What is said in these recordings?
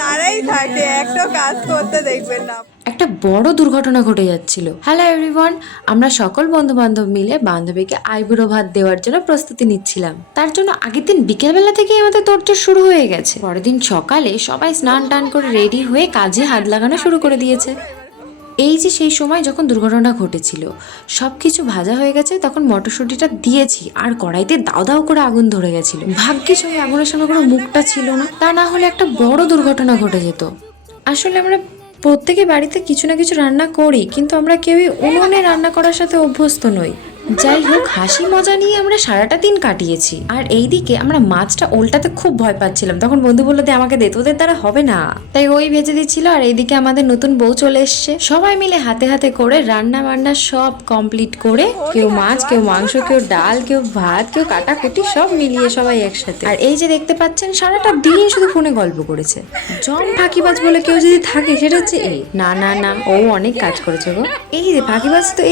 তারাই থাকে, একটা কাজ করতে দেখবেন না। একটা বড় দুর্ঘটনা ঘটে যাচ্ছিল। হ্যালো এভরিওয়ান, আমরা সকল বন্ধু বান্ধব মিলে বান্ধবীকে আইবুড়ো ভাত দেওয়ার জন্য প্রস্তুতি নিচ্ছিলাম। তার জন্য আগের দিন বিকেলবেলা থেকে আমাদের তোড়জোড় শুরু হয়ে গেছে। পরের দিন সকালে সবাই স্নান টান করে রেডি হয়ে কাজে হাত লাগানো শুরু করে দিয়েছে। এই যে সেই সময় যখন দুর্ঘটনা ঘটেছিল, সবকিছু ভাজা হয়ে গেছে, তখন মটরশুঁটিটা দিয়েছি আর কড়াইতে দাও দাও করে আগুন ধরে গেছিল। ভাগ্যিস ওই আগুনের সামনে কোনো মুখটা ছিল না, তা না হলে একটা বড় দুর্ঘটনা ঘটে যেত। আসলে আমরা প্রত্যেকে বাড়িতে কিছু না কিছু রান্না করি, কিন্তু আমরা কেউই উনুনে রান্না করার সাথে অভ্যস্ত নই। যাই হোক, হাসি মজা নিয়ে আমরা সারাটা দিন কাটিয়েছি। আর এইদিকে আমরা মাছটা উল্টাতে খুব ভয় পাচ্ছিলাম। তখন বন্ধু বললো দে আমাকে দে, তোদের দ্বারা হবে না, তাই ওই ভেজে দিচ্ছিল। আর এইদিকে আমাদের নতুন বউ চলে এসছে। সবাই মিলে হাতে হাতে করে রান্না বান্না সব কমপ্লিট করে, কেউ মাছ, কেউ মাংস, কেউ ডাল, কেউ ভাত, কেউ কাটাকুটি, সব মিলিয়ে সবাই একসাথে। আর এই যে দেখতে পাচ্ছেন, সারাটা দিন শুধু ফোনে গল্প করেছে। জম ফাঁকিবাজ বলে কেউ যদি থাকে, সেটা হচ্ছে এ। না না না, ও অনেক কাজ করেছে গো। এই যে ফাঁকিবাজ তো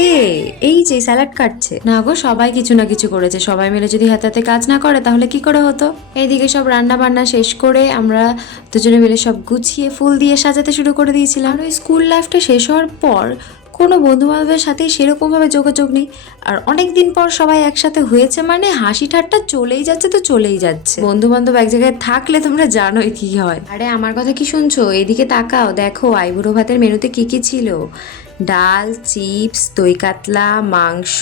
এই যে স্যালাড কাটছে। না গো, সবাই কিছু না কিছু করেছে। সবাই মিলে যদি হাতে হাতে কাজ না করে তাহলে কি করে হতো। এইদিকে সব রান্না বান্না শেষ করে আমরা দুজনে মিলে সব গুছিয়ে ফুল দিয়ে সাজাতে শুরু করে দিয়েছিলাম। আর ওই স্কুল লাইফটা শেষ হওয়ার পর কোনো বন্ধু বান্ধবের সাথে সেরকমভাবে যোগাযোগ নেই। আর অনেক দিন পর সবাই একসাথে হয়েছে মানে হাসি ঠাট্টা চলেই যাচ্ছে তো চলেই যাচ্ছে। বন্ধু বান্ধব এক জায়গায় থাকলে তোমরা জানোই কি হয়। আরে আমার কথা কি শুনছো? এদিকে তাকাও, দেখো আইবুড়ো ভাতের মেনুতে কি কি ছিল। ডাল, চিপস, দই কাতলা, মাংস,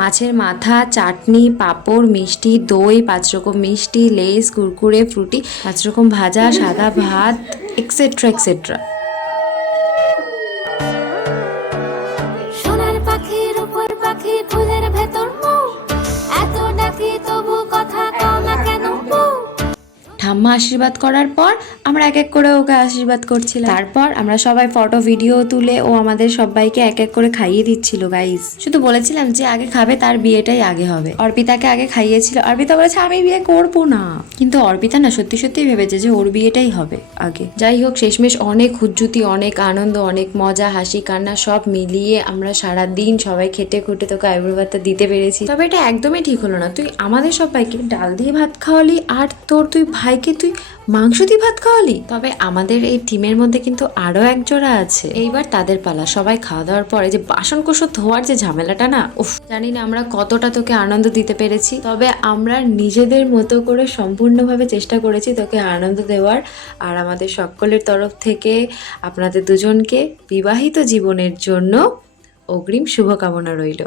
মাছের মাথা, চাটনি, পাঁপড়, মিষ্টি, দই, 5 রকম মিষ্টি, লেস, কুরকুরে, ফ্রুটি, 5 রকম ভাজা, সাদা ভাত, এক্সেট্রা এক্সেট্রা। সোনার পাখির উপর পাখি, ফুলের ভেতর মৌ, এত ডাকি তবু কথা কও না কেন বউ। ঠাম্মা আশীর্বাদ করার পর আমরা এক এক করে ওকে আশীর্বাদ করছিলাম। তারপর আমরা সবাই ফটো ভিডিও তুলে ও আমাদের সবাইকে এক এক করে খাইয়ে দিচ্ছিল গাইস। শুধু বলেছিলাম যে আগে খাবে তার বিয়েটাই আগে হবে। অর্পিতাকে আগে খাইয়েছিল। অর্পিতা বলেছে আমি বিয়ে করবো না, কিন্তু অর্পিতা না সত্যি সত্যি ভেবেছে যে ওর বিয়েটাই হবে আগে। যাই হোক, শেষমেশ অনেক হুজ্জুতি, অনেক আনন্দ, অনেক মজা, হাসি কান্না সব মিলিয়ে আমরা সারাদিন সবাই খেটে খুঁটে তোকে আইবুড়ো ভাতটা দিতে পেরেছি। তবে এটা একদমই ঠিক হলো না। তুই আমাদের সবাইকে ডাল দিয়ে ভাত খাওয়ালি, আর তুই ভাইকে তুই মাংস দিয়ে ভাত খাওয়ালি। তবে আমাদের এই টিমের মধ্যে কিন্তু আরো এক জোড়া আছে। এইবার তাদের পালা। সবাই খাওয়া দাওয়ার পরে যে বাসন কোসন ধোয়ার যে ঝামেলাটা না, উফ, জানি না আমরা কতটা তোকে আনন্দ দিতে পেরেছি। তবে আমরা নিজেদের মতো করে সম্পূর্ণভাবে চেষ্টা করেছি তোকে আনন্দ দেওয়ার। আর আমাদের সকলের তরফ থেকে আপনাদের দুজনকে বিবাহিত জীবনের জন্য অগ্রিম শুভকামনা রইল।